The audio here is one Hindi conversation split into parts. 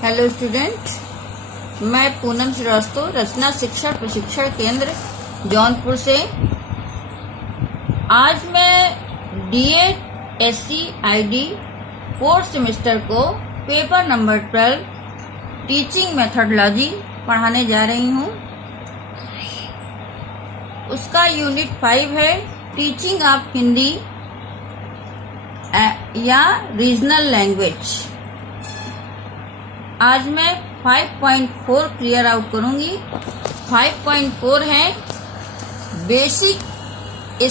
हेलो स्टूडेंट, मैं पूनम श्रीवास्तव रचना शिक्षा प्रशिक्षण केंद्र जौनपुर से। आज मैं DEd SC ID 4th semester को पेपर नंबर 12 टीचिंग मेथोडोलॉजी पढ़ाने जा रही हूँ। उसका यूनिट 5 है टीचिंग ऑफ हिंदी या रीजनल लैंग्वेज। आज मैं 5.4 क्लियर आउट करूंगी। 5.4 है basic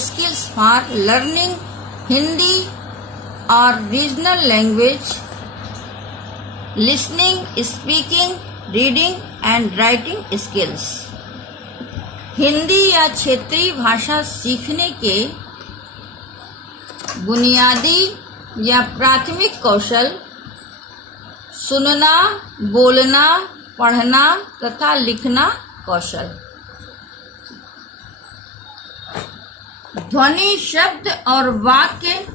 skills for learning Hindi और regional language, listening, speaking, reading and writing skills. Hindi या क्षेत्रीय भाषा सीखने के बुनियादी या प्राथमिक कौशल सुनना, बोलना, पढ़ना तथा लिखना कौशल। ध्वनि, शब्द और वाक्य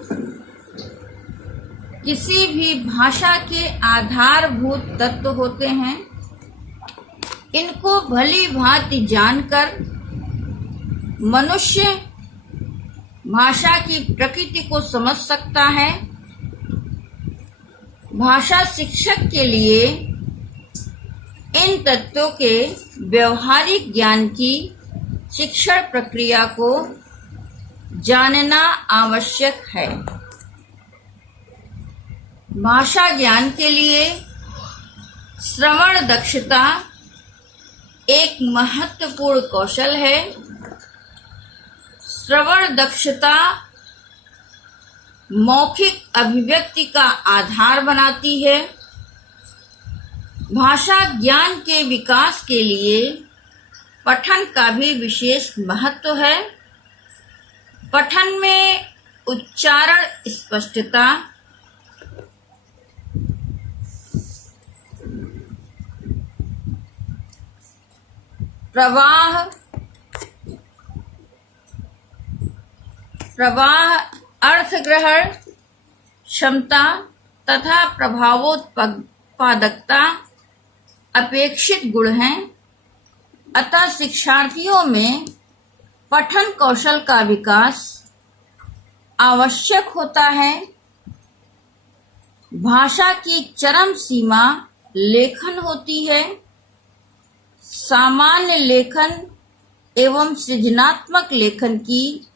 किसी भी भाषा के आधारभूत तत्व होते हैं। इनको भली भांति जानकर मनुष्य भाषा की प्रकृति को समझ सकता है। भाषा शिक्षक के लिए इन तत्वों के व्यवहारिक ज्ञान की शिक्षण प्रक्रिया को जानना आवश्यक है। भाषा ज्ञान के लिए श्रवण दक्षता एक महत्वपूर्ण कौशल है। श्रवण दक्षता मौखिक अभिव्यक्ति का आधार बनाती है। भाषा ज्ञान के विकास के लिए पठन का भी विशेष महत्व है। पठन में उच्चारण स्पष्टता, प्रवाह, अर्थ ग्रहण क्षमता तथा प्रभावोत्पादकता अपेक्षित गुण हैं। अतः शिक्षार्थियों में पठन कौशल का विकास आवश्यक होता है। भाषा की चरम सीमा लेखन होती है। सामान्य लेखन एवं सृजनात्मक लेखन की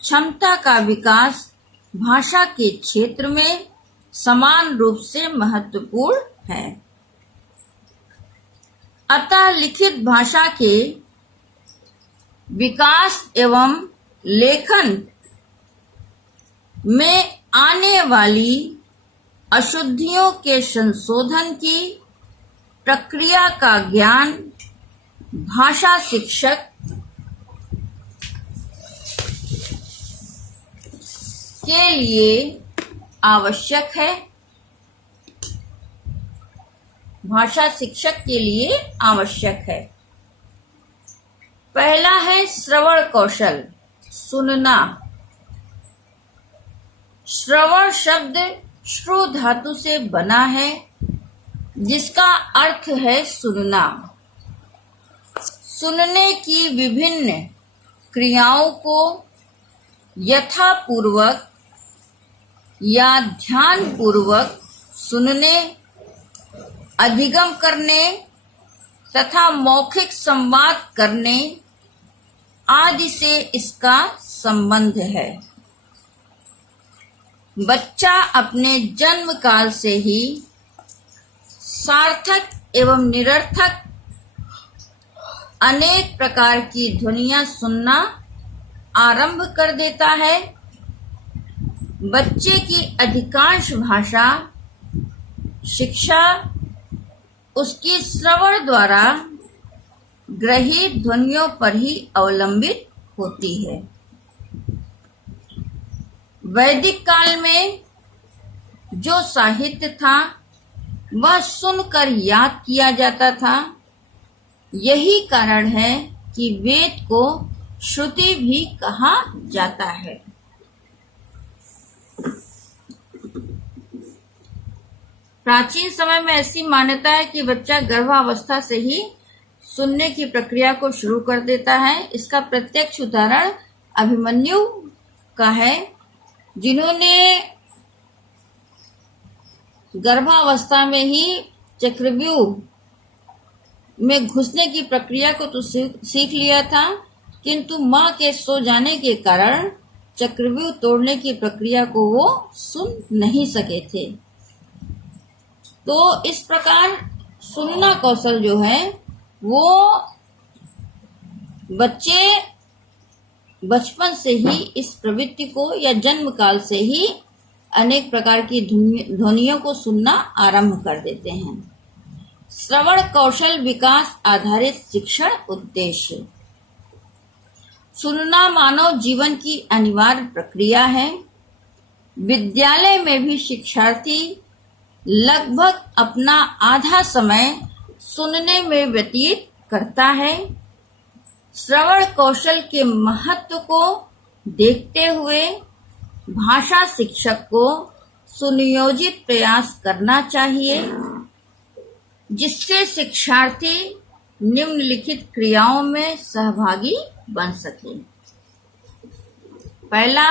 क्षमता का विकास भाषा के क्षेत्र में समान रूप से महत्वपूर्ण है। अतः लिखित भाषा के विकास एवं लेखन में आने वाली अशुद्धियों के संशोधन की प्रक्रिया का ज्ञान भाषा शिक्षक के लिए आवश्यक है। भाषा शिक्षक के लिए आवश्यक है। पहला है श्रवण कौशल, सुनना। श्रवण शब्द श्रु धातु से बना है, जिसका अर्थ है सुनना। सुनने की विभिन्न क्रियाओं को यथापूर्वक या ध्यान पूर्वक सुनने, अधिगम करने तथा मौखिक संवाद करने आदि से इसका संबंध है। बच्चा अपने जन्म काल से ही सार्थक एवं निरर्थक अनेक प्रकार की ध्वनियां सुनना आरंभ कर देता है। बच्चे की अधिकांश भाषा शिक्षा उसकी श्रवण द्वारा ग्रहित ध्वनियों पर ही अवलंबित होती है। वैदिक काल में जो साहित्य था वह सुनकर याद किया जाता था। यही कारण है कि वेद को श्रुति भी कहा जाता है। प्राचीन समय में ऐसी मान्यता है कि बच्चा गर्भावस्था से ही सुनने की प्रक्रिया को शुरू कर देता है। इसका प्रत्यक्ष उदाहरण अभिमन्यु का है, जिन्होंने गर्भावस्था में ही चक्रव्यूह में घुसने की प्रक्रिया को तो सीख लिया था, किंतु मां के सो जाने के कारण चक्रव्यूह तोड़ने की प्रक्रिया को वो सुन नहीं सके थे। तो इस प्रकार सुनना कौशल जो है वो बच्चे बचपन से ही इस प्रवृत्ति को या जन्म काल से ही अनेक प्रकार की ध्वनियों को सुनना आरंभ कर देते हैं। श्रवण कौशल विकास आधारित शिक्षण उद्देश्य। सुनना मानव जीवन की अनिवार्य प्रक्रिया है। विद्यालय में भी शिक्षार्थी लगभग अपना आधा समय सुनने में व्यतीत करता है। श्रवण कौशल के महत्व को देखते हुए भाषा शिक्षक को सुनियोजित प्रयास करना चाहिए, जिससे शिक्षार्थी निम्नलिखित क्रियाओं में सहभागी बन सके। पहला,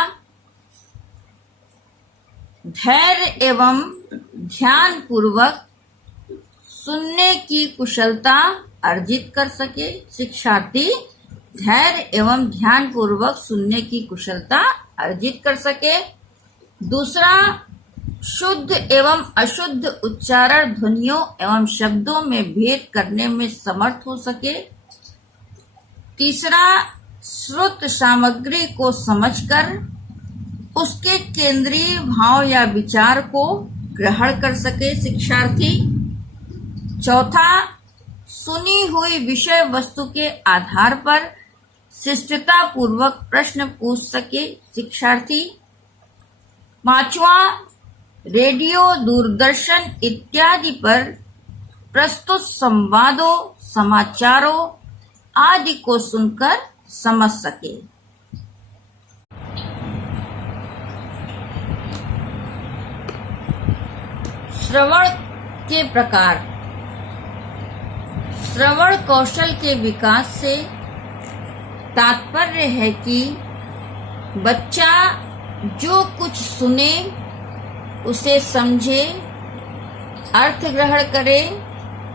धैर्य एवं ध्यान पूर्वक सुनने की कुशलता अर्जित कर सके। शिक्षार्थी धैर्य एवं ध्यान पूर्वक सुनने की कुशलता अर्जित कर सके। दूसरा, शुद्ध एवं अशुद्ध उच्चारण ध्वनियों एवं शब्दों में भेद करने में समर्थ हो सके। तीसरा, श्रुत सामग्री को समझकर उसके केंद्रीय भाव या विचार को ग्रहण कर सके शिक्षार्थी। चौथा, सुनी हुई विषय वस्तु के आधार पर शिष्टता पूर्वक प्रश्न पूछ सके शिक्षार्थी। पांचवा, रेडियो, दूरदर्शन इत्यादि पर प्रस्तुत संवादों, समाचारों आदि को सुनकर समझ सके। श्रवण के प्रकार। श्रवण कौशल के विकास से तात्पर्य है कि बच्चा जो कुछ सुने उसे समझे, अर्थ ग्रहण करे,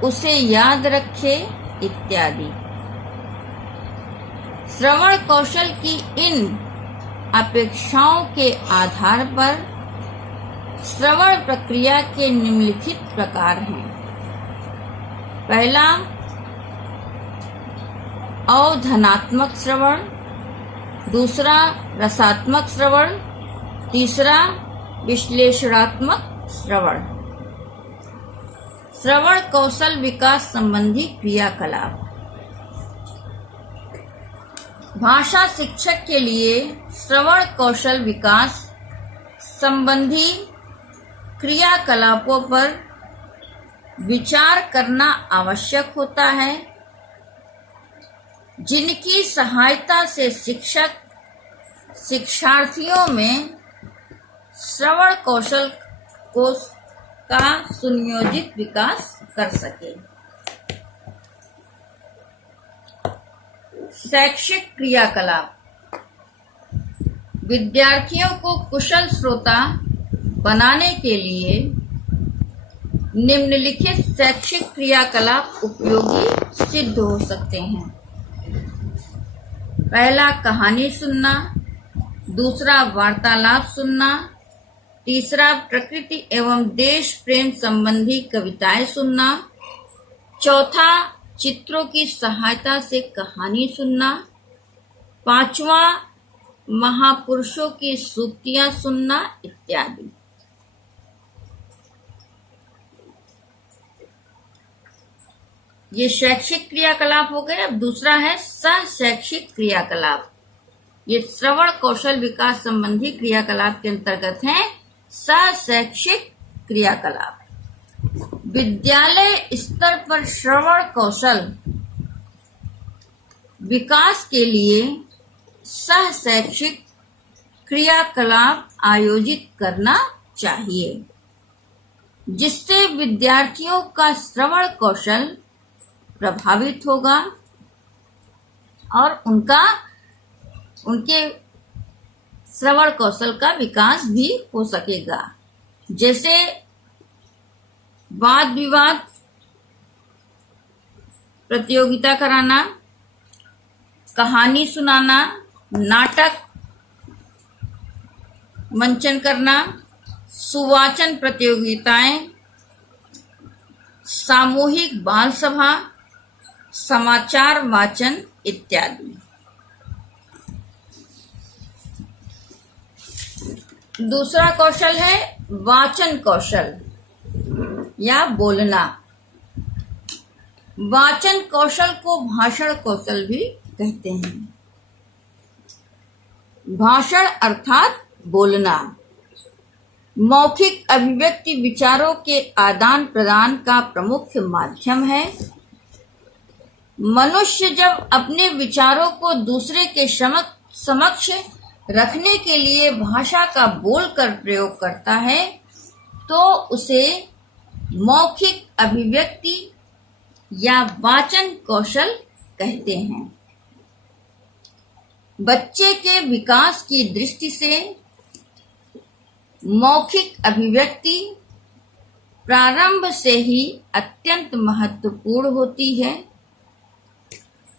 उसे याद रखे इत्यादि। श्रवण कौशल की इन अपेक्षाओं के आधार पर श्रवण प्रक्रिया के निम्नलिखित प्रकार हैं। पहला, अवधानात्मक श्रवण। दूसरा, रसात्मक श्रवण। तीसरा, विश्लेषणात्मक श्रवण। श्रवण कौशल विकास संबंधी क्रियाकलाप। भाषा शिक्षक के लिए श्रवण कौशल विकास संबंधी क्रियाकलापों पर विचार करना आवश्यक होता है, जिनकी सहायता से शिक्षक शिक्षार्थियों में श्रवण कौशल का सुनियोजित विकास कर सके। शैक्षिक क्रियाकलाप। विद्यार्थियों को कुशल श्रोता बनाने के लिए निम्नलिखित शैक्षिक क्रियाकलाप उपयोगी सिद्ध हो सकते हैं। पहला, कहानी सुनना। दूसरा, वार्तालाप सुनना। तीसरा, प्रकृति एवं देश प्रेम संबंधी कविताएं सुनना। चौथा, चित्रों की सहायता से कहानी सुनना। पांचवा, महापुरुषों की सूक्तियां सुनना इत्यादि। ये शैक्षिक क्रियाकलाप हो गए। अब दूसरा है सहशैक्षिक क्रियाकलाप। ये श्रवण कौशल विकास संबंधी क्रियाकलाप के अंतर्गत हैं। सहशैक्षिक क्रियाकलाप। विद्यालय स्तर पर श्रवण कौशल विकास के लिए सहशैक्षिक क्रियाकलाप आयोजित करना चाहिए। जिससे विद्यार्थियों का श्रवण कौशल प्रभावित होगा और उनके श्रवण कौशल का विकास भी हो सकेगा। जैसे वाद विवाद प्रतियोगिता कराना, कहानी सुनाना, नाटक मंचन करना, सुवाचन प्रतियोगिताएं, सामूहिक बाल सभा, समाचार वाचन इत्यादि। दूसरा कौशल है वाचन कौशल या बोलना। वाचन कौशल को भाषण कौशल भी कहते हैं। भाषण अर्थात बोलना। मौखिक अभिव्यक्ति विचारों के आदान प्रदान का प्रमुख माध्यम है। मनुष्य जब अपने विचारों को दूसरे के समक्ष रखने के लिए भाषा का बोलकर प्रयोग करता है तो उसे मौखिक अभिव्यक्ति या वाचन कौशल कहते हैं। बच्चे के विकास की दृष्टि से मौखिक अभिव्यक्ति प्रारंभ से ही अत्यंत महत्वपूर्ण होती है।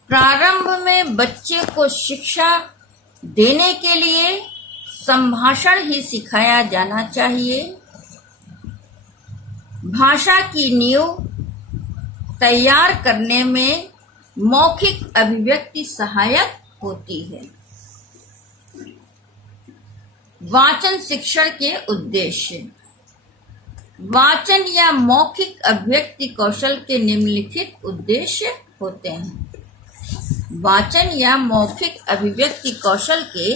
प्रारंभ में बच्चे को शिक्षा देने के लिए संभाषण ही सिखाया जाना चाहिए। भाषा की नींव तैयार करने में मौखिक अभिव्यक्ति सहायक होती है। वाचन शिक्षण के उद्देश्य। वाचन या मौखिक अभिव्यक्ति कौशल के निम्नलिखित उद्देश्य होते हैं। वाचन या मौखिक अभिव्यक्ति कौशल के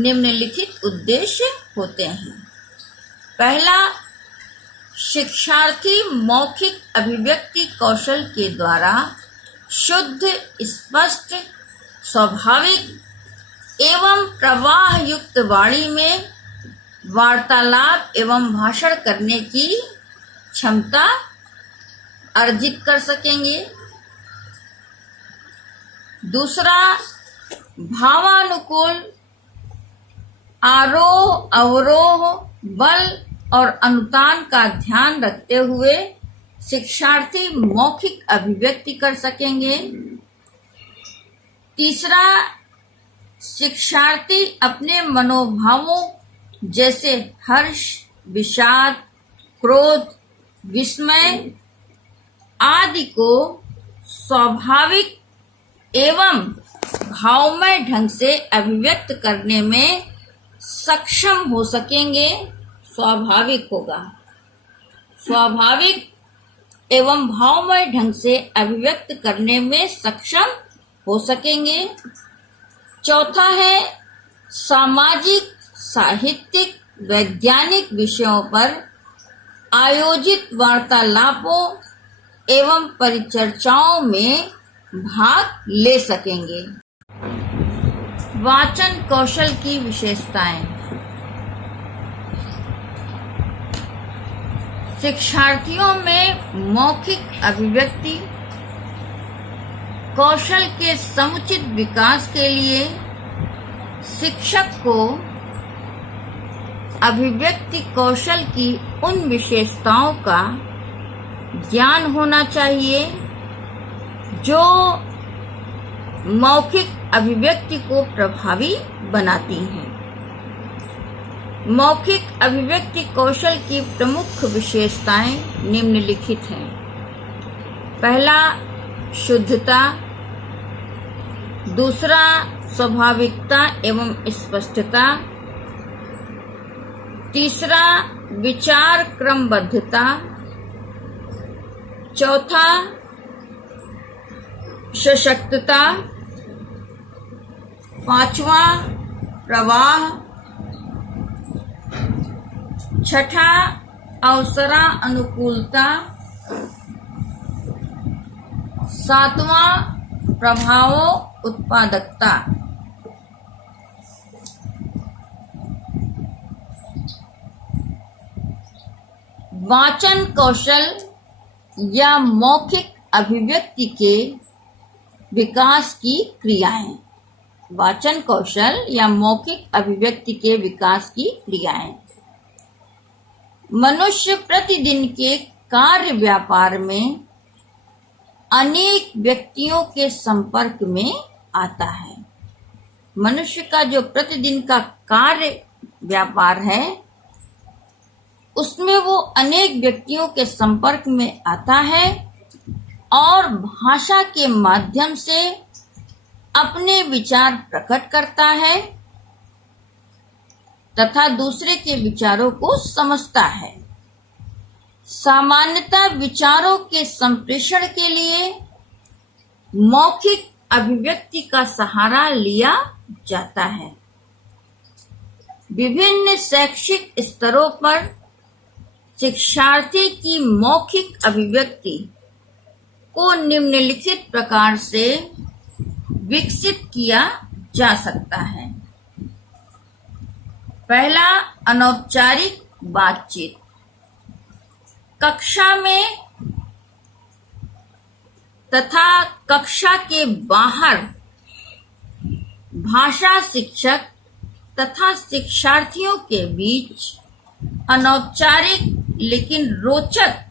निम्नलिखित उद्देश्य होते हैं। पहला, शिक्षार्थी मौखिक अभिव्यक्ति कौशल के द्वारा शुद्ध, स्पष्ट, स्वाभाविक एवं प्रवाह युक्त वाणी में वार्तालाप एवं भाषण करने की क्षमता अर्जित कर सकेंगे। दूसरा, भावानुकूल आरोह अवरोह बल और अनुतान का ध्यान रखते हुए शिक्षार्थी मौखिक अभिव्यक्ति कर सकेंगे। तीसरा, शिक्षार्थी अपने मनोभावों जैसे हर्ष, विषाद, क्रोध, विस्मय आदि को स्वाभाविक एवं भावमय ढंग से अभिव्यक्त करने में सक्षम हो सकेंगे। स्वाभाविक होगा। स्वाभाविक एवं भावमय ढंग से अभिव्यक्त करने में सक्षम हो सकेंगे। चौथा है, सामाजिक, साहित्यिक, वैज्ञानिक विषयों पर आयोजित वार्तालापों एवं परिचर्चाओं में भाग ले सकेंगे। वाचन कौशल की विशेषताएं। शिक्षार्थियों में मौखिक अभिव्यक्ति कौशल के समुचित विकास के लिए शिक्षक को अभिव्यक्ति कौशल की उन विशेषताओं का ज्ञान होना चाहिए जो मौखिक अभिव्यक्ति को प्रभावी बनाती हैं। मौखिक अभिव्यक्ति कौशल की प्रमुख विशेषताएं निम्नलिखित हैं। पहला, शुद्धता। दूसरा, स्वाभाविकता एवं स्पष्टता। तीसरा, विचार क्रमबद्धता। चौथा, सशक्तता। पांचवा, प्रवाह। छठा, अवसरा अनुकूलता। सातवां, प्रभाव उत्पादकता। वाचन कौशल या मौखिक अभिव्यक्ति के विकास की क्रियाएं। वाचन कौशल या मौखिक अभिव्यक्ति के विकास की क्रियाएं। मनुष्य प्रतिदिन के कार्य व्यापार में अनेक व्यक्तियों के संपर्क में आता है। मनुष्य का जो प्रतिदिन का कार्य व्यापार है उसमें वो अनेक व्यक्तियों के संपर्क में आता है और भाषा के माध्यम से अपने विचार प्रकट करता है तथा दूसरे के विचारों को समझता है। सामान्यतः विचारों के संप्रेषण के लिए मौखिक अभिव्यक्ति का सहारा लिया जाता है। विभिन्न शैक्षिक स्तरों पर शिक्षार्थी की मौखिक अभिव्यक्ति को निम्नलिखित प्रकार से विकसित किया जा सकता है। पहला, अनौपचारिक बातचीत। कक्षा में तथा कक्षा के बाहर भाषा शिक्षक तथा शिक्षार्थियों के बीच अनौपचारिक लेकिन रोचक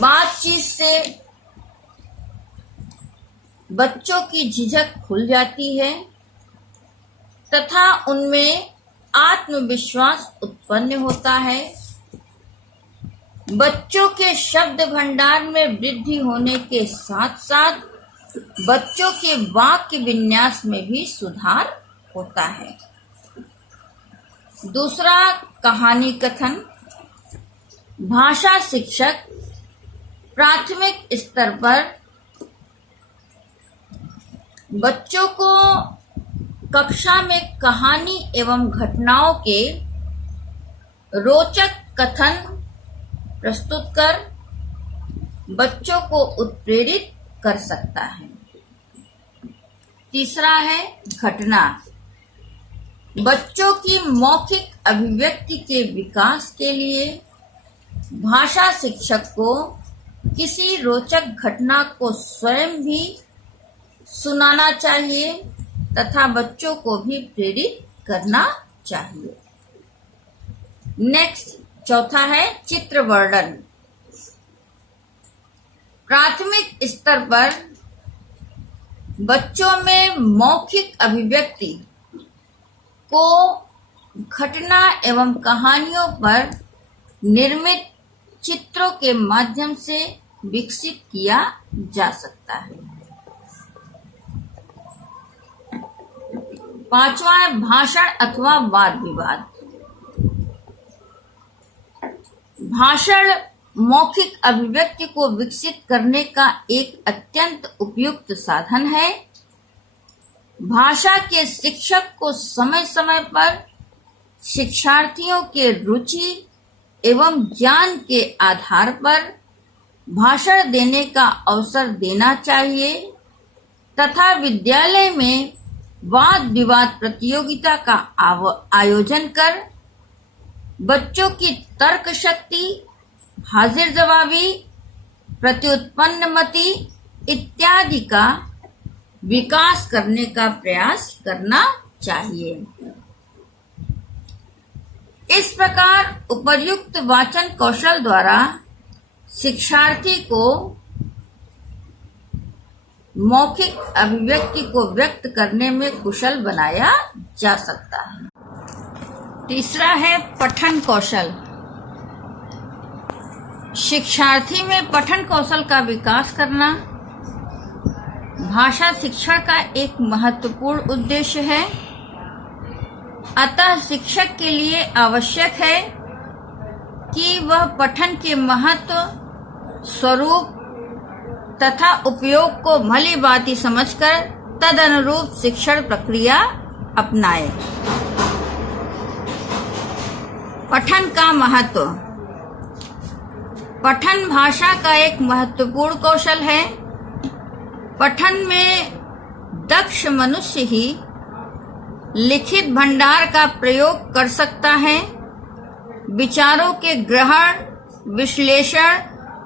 बातचीत से बच्चों की झिझक खुल जाती है तथा उनमें आत्मविश्वास उत्पन्न होता है। बच्चों के शब्द भंडार में वृद्धि होने के साथ साथ बच्चों के वाक्य विन्यास में भी सुधार होता है। दूसरा, कहानी कथन। भाषा शिक्षक प्राथमिक स्तर पर बच्चों को कक्षा में कहानी एवं घटनाओं के रोचक कथन प्रस्तुत कर बच्चों को उत्प्रेरित कर सकता है। तीसरा है घटना। बच्चों की मौखिक अभिव्यक्ति के विकास के लिए भाषा शिक्षक को किसी रोचक घटना को स्वयं भी सुनाना चाहिए तथा बच्चों को भी प्रेरित करना चाहिए। नेक्स्ट, चौथा है चित्र वर्णन। प्राथमिक स्तर पर बच्चों में मौखिक अभिव्यक्ति को घटना एवं कहानियों पर निर्मित चित्रों के माध्यम से विकसित किया जा सकता है। पांचवा है भाषण अथवा वाद विवाद। भाषण मौखिक अभिव्यक्ति को विकसित करने का एक अत्यंत उपयुक्त साधन है। भाषा के शिक्षक को समय समय पर शिक्षार्थियों के रुचि एवं ज्ञान के आधार पर भाषण देने का अवसर देना चाहिए तथा विद्यालय में वाद विवाद प्रतियोगिता का आयोजन कर बच्चों की तर्क शक्ति, हाजिर जवाबी, प्रत्युत्पन्न मति इत्यादि का विकास करने का प्रयास करना चाहिए। इस प्रकार उपर्युक्त वाचन कौशल द्वारा शिक्षार्थी को मौखिक अभिव्यक्ति को व्यक्त करने में कुशल बनाया जा सकता है। तीसरा है पठन कौशल। शिक्षार्थी में पठन कौशल का विकास करना भाषा शिक्षण का एक महत्वपूर्ण उद्देश्य है। अतः शिक्षक के लिए आवश्यक है कि वह पठन के महत्व, स्वरूप तथा उपयोग को भली भांति समझकर तदनुरूप शिक्षण प्रक्रिया अपनाए। पठन का महत्व। पठन भाषा का एक महत्वपूर्ण कौशल है। पठन में दक्ष मनुष्य ही लिखित भंडार का प्रयोग कर सकता है। विचारों के ग्रहण, विश्लेषण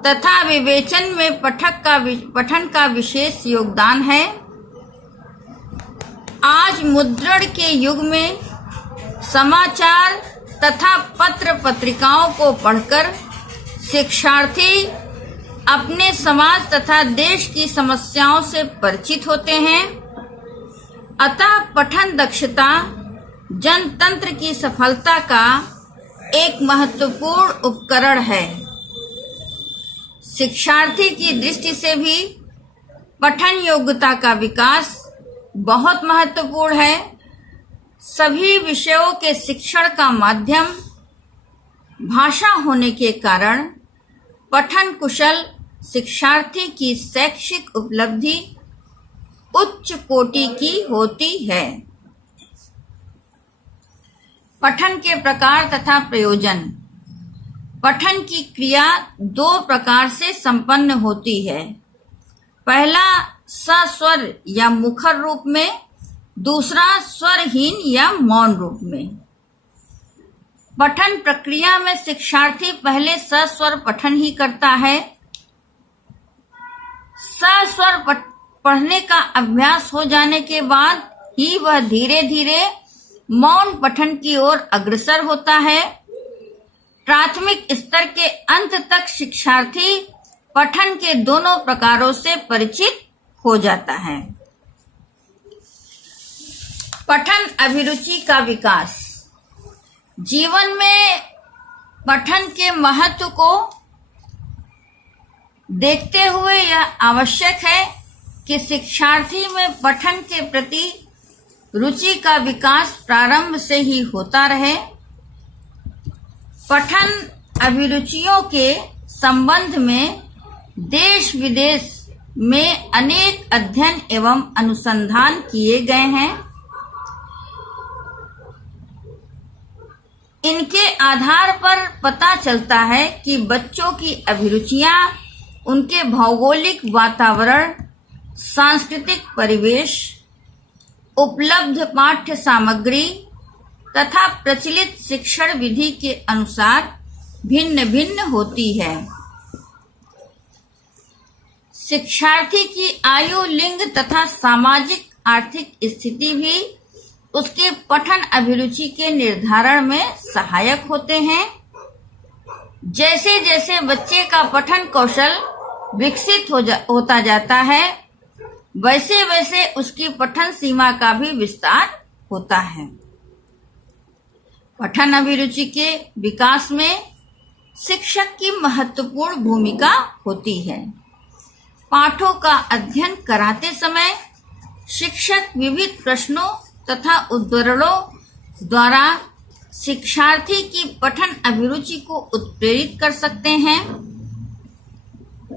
तथा विवेचन में पठन का विशेष योगदान है। आज मुद्रण के युग में समाचार तथा पत्र पत्रिकाओं को पढ़कर शिक्षार्थी अपने समाज तथा देश की समस्याओं से परिचित होते हैं। अतः पठन दक्षता जनतंत्र की सफलता का एक महत्वपूर्ण उपकरण है। शिक्षार्थी की दृष्टि से भी पठन योग्यता का विकास बहुत महत्वपूर्ण है। सभी विषयों के शिक्षण का माध्यम भाषा होने के कारण पठन कुशल शिक्षार्थी की शैक्षिक उपलब्धि उच्च कोटि की होती है। पठन के प्रकार तथा प्रयोजन। पठन की क्रिया दो प्रकार से संपन्न होती है। पहला सस्वर या मुखर रूप में, दूसरा स्वरहीन या मौन रूप में। पठन प्रक्रिया में शिक्षार्थी पहले सस्वर पठन ही करता है। सस्वर पढ़ने का अभ्यास हो जाने के बाद ही वह धीरे धीरे मौन पठन की ओर अग्रसर होता है। प्राथमिक स्तर के अंत तक शिक्षार्थी पठन के दोनों प्रकारों से परिचित हो जाता है। पठन अभिरुचि का विकास। जीवन में पठन के महत्व को देखते हुए यह आवश्यक है कि शिक्षार्थी में पठन के प्रति रुचि का विकास प्रारंभ से ही होता रहे। पठन अभिरुचियों के संबंध में देश विदेश में अनेक अध्ययन एवं अनुसंधान किए गए हैं। इनके आधार पर पता चलता है कि बच्चों की अभिरुचियां उनके भौगोलिक वातावरण, सांस्कृतिक परिवेश, उपलब्ध पाठ्य सामग्री तथा प्रचलित शिक्षण विधि के अनुसार भिन्न भिन्न होती है। शिक्षार्थी की आयु, लिंग तथा सामाजिक आर्थिक स्थिति भी उसके पठन अभिरुचि के निर्धारण में सहायक होते हैं। जैसे जैसे बच्चे का पठन कौशल विकसित होता जाता है, वैसे वैसे उसकी पठन सीमा का भी विस्तार होता है। पठन अभिरुचि के विकास में शिक्षक की महत्वपूर्ण भूमिका होती है। पाठों का अध्ययन कराते समय शिक्षक विविध प्रश्नों तथा उद्धरणों द्वारा शिक्षार्थी की पठन अभिरुचि को उत्प्रेरित कर सकते हैं।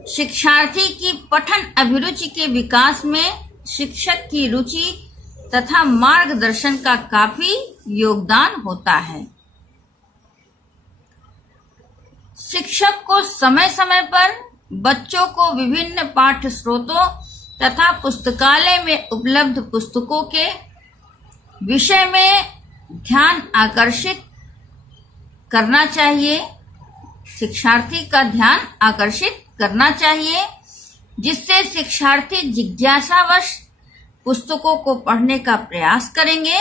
शिक्षार्थी की पठन अभिरुचि के विकास में शिक्षक की रुचि तथा मार्गदर्शन का काफी योगदान होता है। शिक्षक को समय समय पर बच्चों को विभिन्न पाठ्य स्रोतों तथा पुस्तकालय में उपलब्ध पुस्तकों के विषय में ध्यान आकर्षित करना चाहिए। शिक्षार्थी का ध्यान आकर्षित करना चाहिए, जिससे शिक्षार्थी जिज्ञासावश पुस्तकों को पढ़ने का प्रयास करेंगे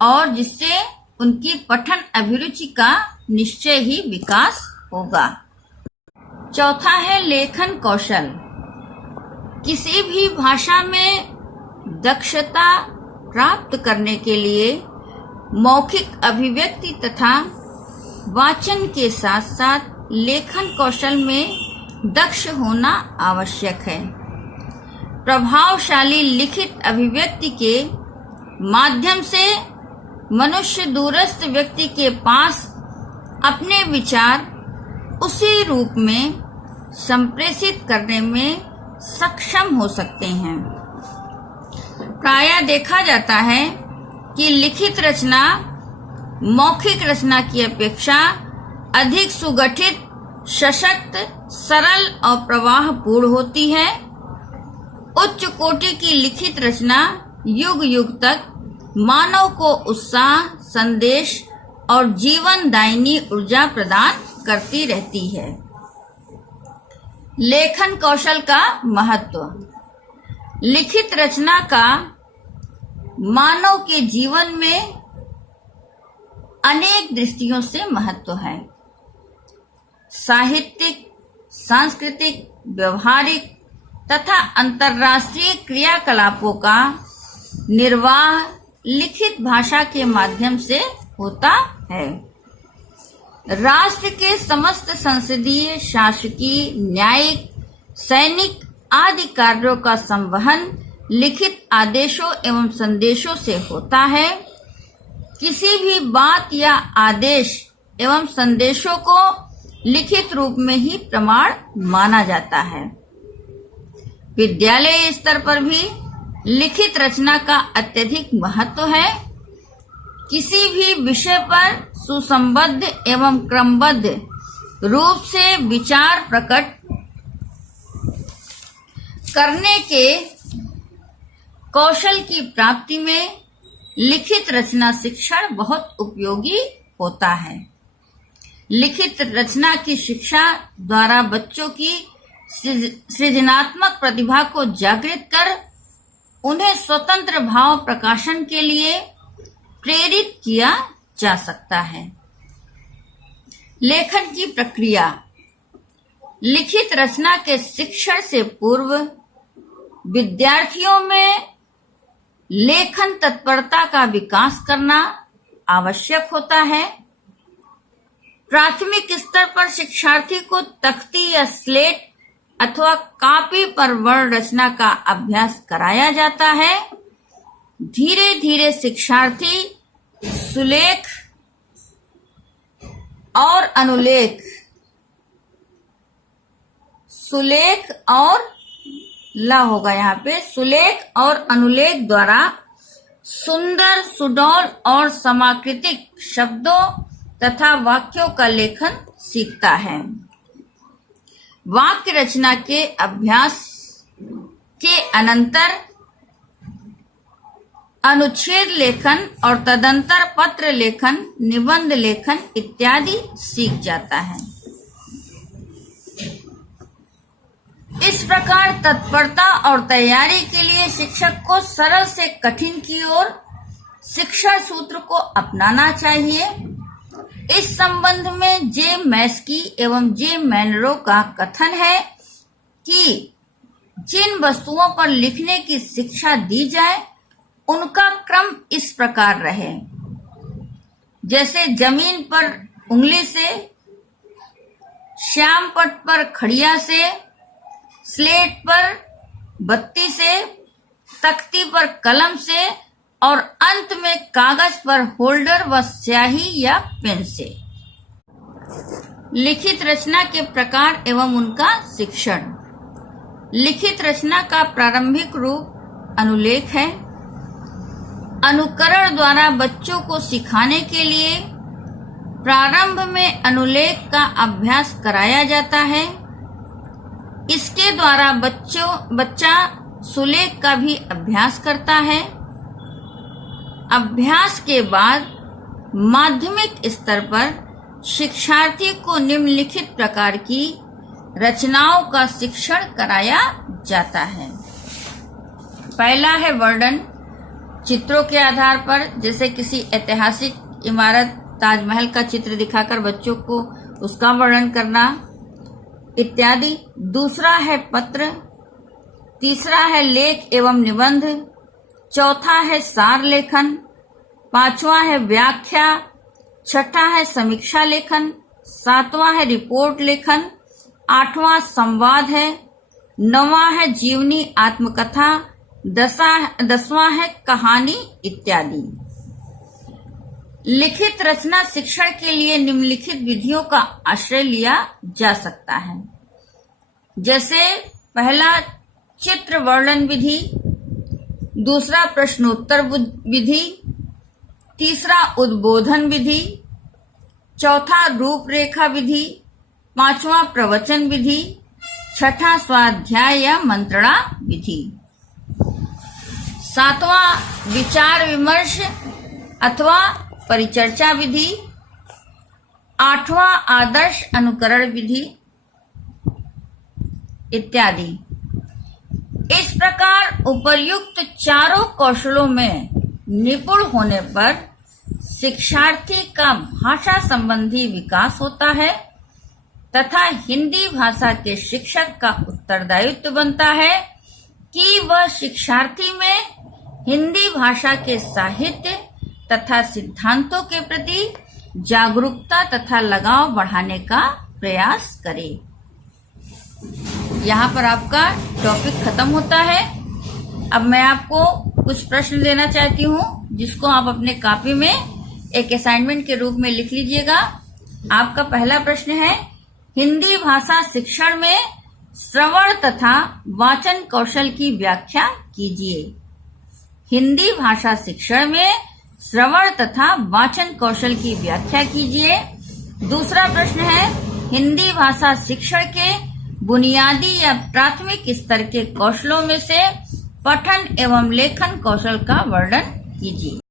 और जिससे उनकी पठन अभिरुचि का निश्चय ही विकास होगा। चौथा है लेखन कौशल। किसी भी भाषा में दक्षता प्राप्त करने के लिए मौखिक अभिव्यक्ति तथा वाचन के साथ साथ लेखन कौशल में दक्ष होना आवश्यक है। प्रभावशाली लिखित अभिव्यक्ति के माध्यम से मनुष्य दूरस्थ व्यक्ति के पास अपने विचार उसी रूप में संप्रेषित करने में सक्षम हो सकते हैं। प्रायः देखा जाता है कि लिखित रचना मौखिक रचना की अपेक्षा अधिक सुगठित, सशक्त, सरल और प्रवाहपूर्ण होती है। उच्च कोटि की लिखित रचना युग युग तक मानव को उत्साह, संदेश और जीवन दायिनी ऊर्जा प्रदान करती रहती है। लेखन कौशल का महत्व। लिखित रचना का मानव के जीवन में अनेक दृष्टियों से महत्व है। साहित्यिक, सांस्कृतिक, व्यवहारिक तथा अंतर्राष्ट्रीय क्रियाकलापों का निर्वाह लिखित भाषा के माध्यम से होता है। राष्ट्र के समस्त संसदीय, शासकीय, न्यायिक, सैनिक आदि कार्यों का संवहन लिखित आदेशों एवं संदेशों से होता है। किसी भी बात या आदेश एवं संदेशों को लिखित रूप में ही प्रमाण माना जाता है। विद्यालय स्तर पर भी लिखित रचना का अत्यधिक महत्व है। किसी भी विषय पर सुसंबद्ध एवं क्रमबद्ध रूप से विचार प्रकट करने के कौशल की प्राप्ति में लिखित रचना शिक्षण बहुत उपयोगी होता है। लिखित रचना की शिक्षा द्वारा बच्चों की सृजनात्मक प्रतिभा को जागृत कर उन्हें स्वतंत्र भाव प्रकाशन के लिए प्रेरित किया जा सकता है। लेखन की प्रक्रिया। लिखित रचना के शिक्षण से पूर्व विद्यार्थियों में लेखन तत्परता का विकास करना आवश्यक होता है। प्राथमिक स्तर पर शिक्षार्थी को तख्ती या स्लेट अथवा कॉपी पर वर्ण रचना का अभ्यास कराया जाता है। धीरे धीरे शिक्षार्थी सुलेख और अनुलेख, सुलेख और ला होगा यहाँ पे, सुलेख और अनुलेख द्वारा सुंदर, सुडौल और समाकृतिक शब्दों तथा वाक्यों का लेखन सीखता है। वाक्य रचना के अभ्यास के अनंतर अनुच्छेद लेखन और तदंतर पत्र लेखन, निबंध लेखन इत्यादि सीख जाता है। इस प्रकार तत्परता और तैयारी के लिए शिक्षक को सरल से कठिन की ओर शिक्षण सूत्र को अपनाना चाहिए। इस संबंध में जे मैस्की एवं जे मैनरो का कथन है कि जिन वस्तुओं पर लिखने की शिक्षा दी जाए उनका क्रम इस प्रकार रहे, जैसे जमीन पर उंगली से, श्याम पट पर खड़िया से, स्लेट पर बत्ती से, तख्ती पर कलम से और अंत में कागज पर होल्डर व स्याही या पेन से। लिखित रचना के प्रकार एवं उनका शिक्षण। लिखित रचना का प्रारंभिक रूप अनुलेख है। अनुकरण द्वारा बच्चों को सिखाने के लिए प्रारंभ में अनुलेख का अभ्यास कराया जाता है। इसके द्वारा बच्चा सुलेख का भी अभ्यास करता है। अभ्यास के बाद माध्यमिक स्तर पर शिक्षार्थी को निम्नलिखित प्रकार की रचनाओं का शिक्षण कराया जाता है। पहला है वर्णन। चित्रों के आधार पर, जैसे किसी ऐतिहासिक इमारत ताजमहल का चित्र दिखाकर बच्चों को उसका वर्णन करना इत्यादि। दूसरा है पत्र। तीसरा है लेख एवं निबंध। चौथा है सार लेखन। पांचवा है व्याख्या। छठा है समीक्षा लेखन। सातवां है रिपोर्ट लेखन। आठवां संवाद है। नौवां है जीवनी आत्मकथा। दसवां है कहानी इत्यादि। लिखित रचना शिक्षण के लिए निम्नलिखित विधियों का आश्रय लिया जा सकता है, जैसे पहला चित्र वर्णन विधि, दूसरा प्रश्नोत्तर विधि, तीसरा उद्बोधन विधि, चौथा रूपरेखा विधि, पांचवा प्रवचन विधि, छठा स्वाध्याय या मंत्रणा विधि, सातवां विचार विमर्श अथवा परिचर्चा विधि, 8वां आदर्श अनुकरण विधि इत्यादि। इस प्रकार उपर्युक्त चारों कौशलों में निपुण होने पर शिक्षार्थी का भाषा संबंधी विकास होता है तथा हिंदी भाषा के शिक्षक का उत्तरदायित्व बनता है कि वह शिक्षार्थी में हिंदी भाषा के साहित्य तथा सिद्धांतों के प्रति जागरूकता तथा लगाव बढ़ाने का प्रयास करे। यहाँ पर आपका टॉपिक खत्म होता है। अब मैं आपको कुछ प्रश्न देना चाहती हूँ जिसको आप अपने कॉपी में एक असाइनमेंट के रूप में लिख लीजिएगा। आपका पहला प्रश्न है, हिंदी भाषा शिक्षण में श्रवण तथा वाचन कौशल की व्याख्या कीजिए। हिंदी भाषा शिक्षण में श्रवण तथा वाचन कौशल की व्याख्या कीजिए। दूसरा प्रश्न है, हिंदी भाषा शिक्षण के बुनियादी या प्राथमिक स्तर के कौशलों में से पठन एवं लेखन कौशल का वर्णन कीजिए।